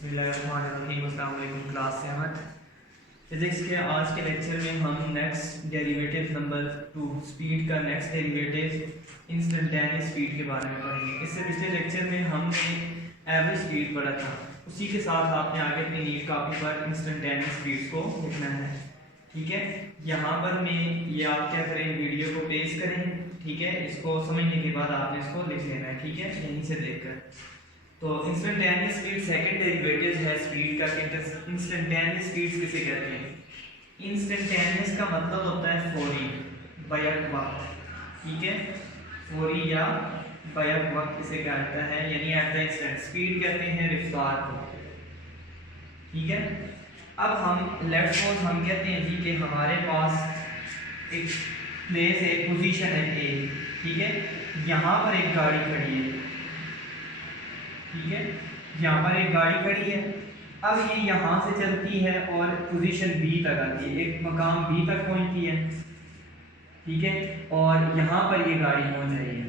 बिस्मिल्लाहिर्रहमानिर्रहीम। अस्सलाम वालेकुम क्लास सहमत। फिजिक्स के आज के लेक्चर में हम नेक्स्ट डेरिवेटिव नंबर 2 स्पीड का नेक्स्ट डेरिवेटिव इंस्टेंटेनियस स्पीड के बारे में पढ़ेंगे। इससे पिछले लेक्चर में हमने एवरेज स्पीड पढ़ा था, उसी के साथ आपने आगे अपनी नीट कॉपी पर इंस्टेंटेनियस स्पीड को लिखना है। ठीक है, यहाँ पर मैं ये आप क्या करें, वीडियो को पेश करें। ठीक है, इसको समझने के बाद आपने इसको लिख लेना है। ठीक है, यहीं से देखकर तो इंस्टेंटेनियस स्पीड सेकंड डेरिवेटिव है स्पीड का। इंस्टेंटेनियस स्पीड किसे कहते हैं? इंस्टेंटेनियस का मतलब होता है फौरी, बैक वक्त। ठीक है, फौरी या बैक वक्त इसे कहता है, यानी एट द इंस्टेंट। स्पीड कहते हैं रफ्तार को। ठीक है, अब हम लेट्स सपोज हम कहते हैं जी कि हमारे पास एक प्लेस है, पोजीशन है ए। ठीक है, यहाँ पर एक गाड़ी खड़ी है। ठीक है, यहाँ पर एक गाड़ी खड़ी है। अब ये यहाँ से चलती है और पोजीशन बी तक आती है, एक मकाम बी तक पहुँचती है। ठीक है, और यहाँ पर ये गाड़ी पहुँच रही है।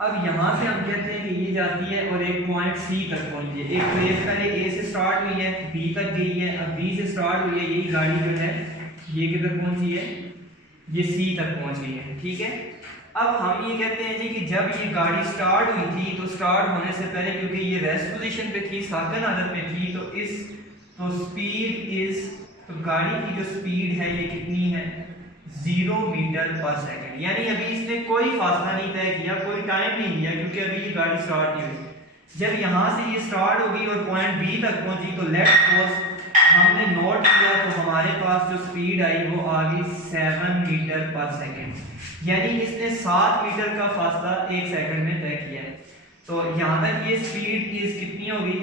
अब यहाँ से हम कहते हैं कि ये जाती है और एक पॉइंट सी तक पहुँचती है। एक प्लेस पहले ए से स्टार्ट हुई है, बी तक गई है, अब बी से स्टार्ट हुई है, यही गाड़ी जो है ये किधर पहुँची है, ये सी तक पहुँच गई है। ठीक है, अब हम ये कहते हैं जी कि जब ये गाड़ी स्टार्ट हुई थी तो स्टार्ट होने से पहले, क्योंकि ये रेस्ट पोजीशन पे थी, साकन हालत में थी, तो स्पीड इज, तो गाड़ी की जो स्पीड है ये कितनी है, 0 मीटर पर सेकंड। यानी अभी इसने कोई फासला नहीं तय किया, कोई टाइम नहीं लिया, क्योंकि अभी ये गाड़ी स्टार्ट नहीं हुई। जब यहाँ से ये स्टार्ट होगी और पॉइंट बी तक पहुंची तो लेट्स सपोज हमने नोट किया तो हमारे पास जो स्पीड आई वो आ गई 7 मीटर पर सेकंड। यानी इसने 7 मीटर का फासला 1 सेकंड में तय किया है। तो यहाँ तक ये स्पीड इज कितनी होगी,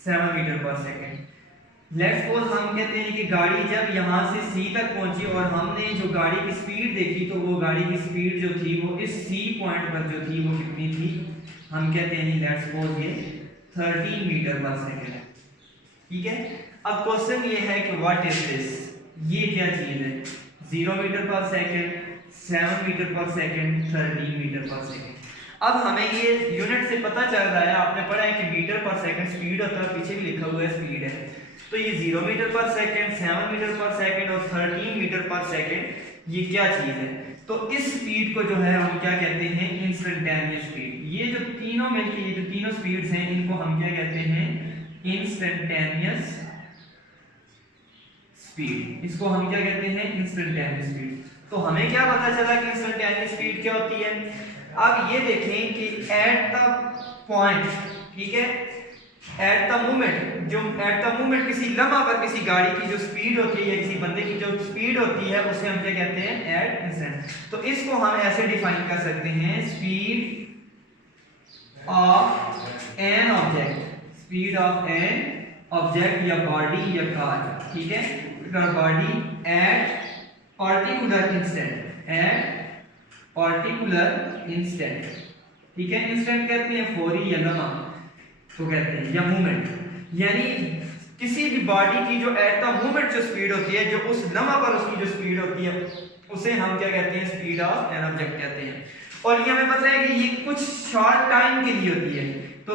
7 मीटर पर सेकंड। लेट्स सपोज हम कहते हैं कि गाड़ी जब यहाँ से सी तक पहुंची और हमने जो गाड़ी की स्पीड देखी तो वो गाड़ी की स्पीड जो थी वो इस सी पॉइंट पर जो थी वो कितनी थी, हम कहते हैं लेट्स सपोज ये 30 मीटर पर सेकंड है। ठीक है, अब क्वेश्चन ये है कि व्हाट इज दिस, ये क्या चीज है, 0 मीटर पर सेकंड, 7 मीटर पर सेकंड, 30 मीटर पर सेकंड। अब हमें ये यूनिट से पता चल रहा है, आपने पढ़ा है कि मीटर पर सेकंड स्पीड होता है, पीछे भी लिखा हुआ है स्पीड है। तो ये 0 मीटर पर सेकंड, 7 मीटर पर सेकंड और 30 मीटर पर सेकंड, ये क्या चीज है? तो इस स्पीड को जो है हम क्या कहते हैं, इंस्टेंटेनियस स्पीड। ये जो तीनों मिलकर, ये जो तीनों स्पीड्स हैं, इनको हम क्या कहते हैं, इंस्टेंटेनियस स्पीड। इसको हम क्या कहते हैं, इंस्टेंटेनियस स्पीड। तो हमें क्या पता चला कि इंस्टेंटेनियस स्पीड क्या होती है। अब ये देखें कि एट द पॉइंट, ठीक है, एट द मोमेंट, जो एट द मोमेंट किसी लम्हा पर किसी गाड़ी की जो स्पीड होती है या किसी बंदे की जो स्पीड होती है उसे हम क्या कहते हैं, एट इंस्टेंट। तो इसको हम ऐसे डिफाइन कर सकते हैं, speed of an object, speed of an object या बॉडी या कार। ठीक है, body at particular instant, at particular instant. ठीक है, इंस्टेंट कहते हैं फौरी या लम्हा तो कहते हैं, या मूवमेंट। यानी किसी भी बॉडी की जो एट द मूवमेंट जो स्पीड होती है, जो उस लम्हा पर उसकी जो स्पीड होती है, उसे हम क्या कहते हैं, स्पीड ऑफ एन ऑब्जेक्ट कहते हैं। और ये हमें पता है कि ये कुछ शॉर्ट टाइम के लिए होती है, तो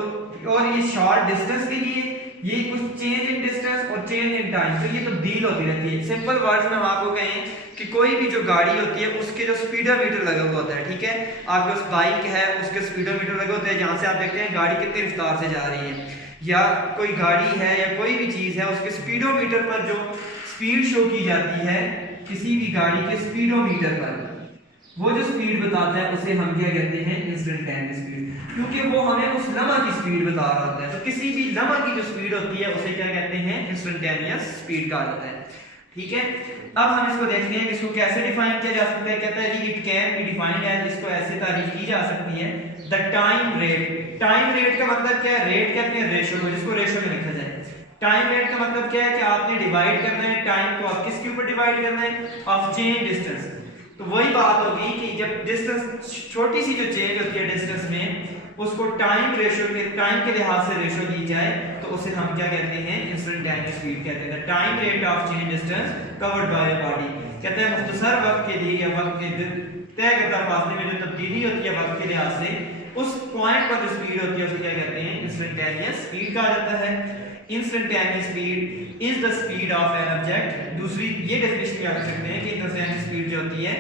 और ये शॉर्ट डिस्टेंस के लिए, ये कुछ चेंज इन डिस्टेंस और चेंज इन टाइम, तो ये तब्दील होती रहती है। सिंपल वर्ड्स में हम आपको कहें कि कोई भी जो गाड़ी होती है उसके जो स्पीडोमीटर लगा हुआ होता है। ठीक है, आपके पास बाइक है, उसके स्पीडोमीटर लगे होते हैं, जहाँ से आप देखते हैं गाड़ी कितनी रफ्तार से जा रही है। या कोई गाड़ी है या कोई भी चीज़ है, उसके स्पीडोमीटर पर जो स्पीड शो की जाती है, किसी भी गाड़ी के स्पीडोमीटर पर वो जो स्पीड बताता है उसे हम क्या कहते हैं, इंस्टेंटेनियस स्पीड, क्योंकि वो हमें उस लम्हा की स्पीड बता रहा होता है। तो किसी भी लम्हा की जो स्पीड होती है उसे क्या कहते हैं, इंस्टेंटेनियस स्पीड कहा जाता है। ठीक है, अब हम इसको देखते हैं कि इसको कैसे डिफाइन किया जा सकता है। कहता है जी it can be defined as, इसको ऐसे तारीफ की जा सकती है, the time rate. Time rate का मतलब क्या है, रेट कहते हैं रेशो को, जिसको रेशो में लिखा जाए। टाइम रेट का मतलब क्या है कि आपने डिवाइड करना है टाइम को, आप किसके ऊपर डिवाइड करना है, ऑफ चेंज डिस्टेंस। तो वही बात होगी कि जब डिस्टेंस, छोटी सी जो चेंज होती है डिस्टेंस में, उसको टाइम रेशो के, टाइम के लिहाज से रेशो दी जाए तो उसे हम क्या कहते हैं, इंस्टेंटेनियस स्पीड कहते हैं। Time rate of change distance covered by body, कहते हैं मुख्तसर वक्त के लिए या वक्त के तय करदा फासले में जो तब्दीली होती है वक्त के लिहाज से, उस पॉइंट पर जो स्पीड होती है उसे क्या कहते हैं? इंस्टेंटेनियस स्पीड कहा जाता है। Instantaneous speed is the speed of an object. दूसरी ये डेफिनेशन भी आप लिख सकते हैं कि इंस्टेंटेनियस स्पीड जो होती है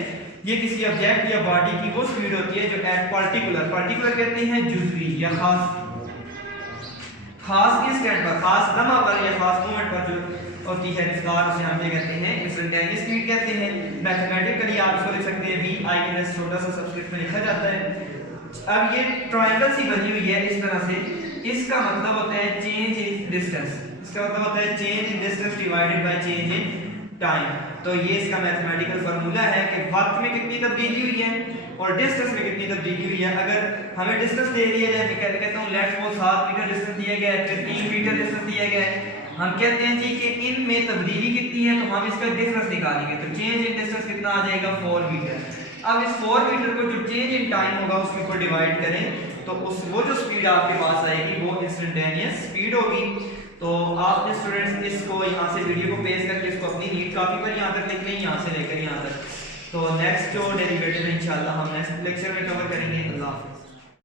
ये किसी ऑब्जेक्ट या बॉडी की वो स्पीड होती है जो एट पार्टिकुलर कहते हैं जुज़वी या खास इंस्टेंट पर, खास लम्हा पर या खास मोमेंट पर जो होती है मिकदार, उसे हम क्या कहते हैं? इंस्टेंटेनियस स्पीड कहते हैं। मैथमेटिकली आप इसको लिख सकते हैं v/s, छोटा सा सबस्क्रिप्ट में लिखा जाता है। अब ये ट्रायंगल सी बनी हुई है इस तरह से, इसका मतलब होता है चेंज इन डिस्टेंस, इसका मतलब होता है change in distance divided by change in time. तो ये इसका मैथमेटिकल फार्मूला है कि वक्त में कितनी तब्दीली हुई है और डिस्टेंस में कितनी तब्दीली हुई है। अगर हमें डिस्टेंस दे दिया जाए, मैं कहता हूं लेट्स सपोज 7 मीटर डिस्टेंस दिया गया है, फिर 3 मीटर डिस्टेंस दिया गया है, हम कहते हैं जी कि इनमें तब्दीली कितनी है, तो हम इसका डिफरेंस निकालेंगे। तो चेंज इन डिस्टेंस कितना आ जाएगा? 4 मीटर। अब इस 4 मीटर को जो चेंज इन टाइम होगा उसके ऊपर डिवाइड करें तो उस वो जो स्पीड आपके पास आएगी वो इंस्टेंटेनियस स्पीड होगी। तो आपने स्टूडेंट्स इसको यहाँ से वीडियो को पेश करके इसको अपनी नीट कॉपी पर यहाँ तक लिख लें, यहाँ से लेकर यहाँ तक। तो नेक्स्ट जो डेरिवेटिव है इंशाल्लाह हम नेक्स्ट लेक्चर में कवर करेंगे। अल्लाह हाफ़िज़।